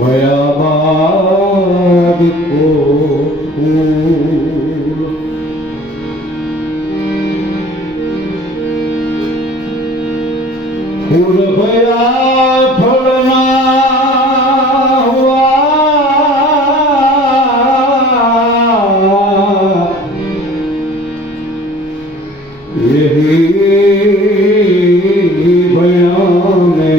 ભયાબાદ કોઠું ફૂલ ભયા ફળના હુઆ યહી ભયાને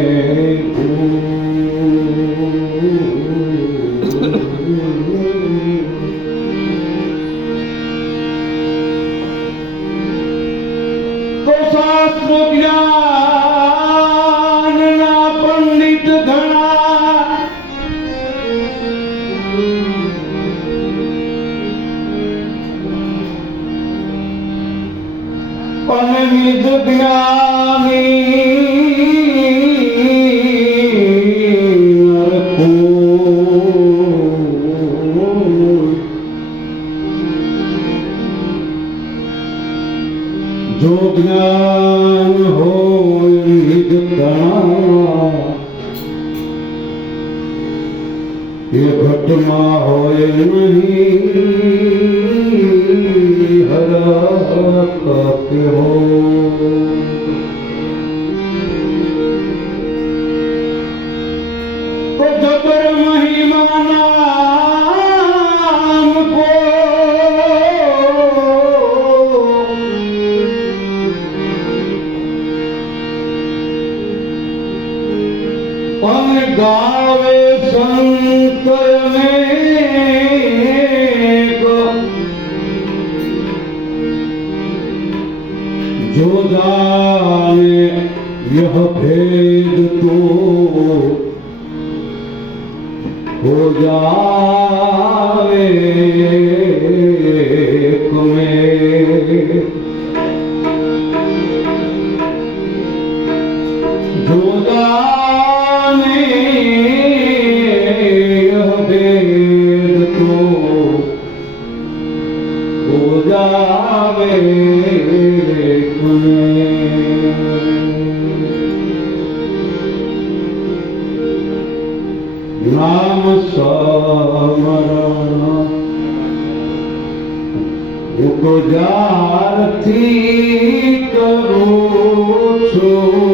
તો શાસ્ત્ર જ્ઞાનના પંડિત ઘણા અને વિદ જો જ્ઞાન હોય વિદ ઘણા એ ઘટમાં હોય નહીં હરક કે હો તો જબર મહિમાના કો અને ગાવે સંત जो जाने यह भेद तो हो जावे तुम्हें जो जाने यह भेद तो हो जावे नाम स्मरण उपजारથી કરું છું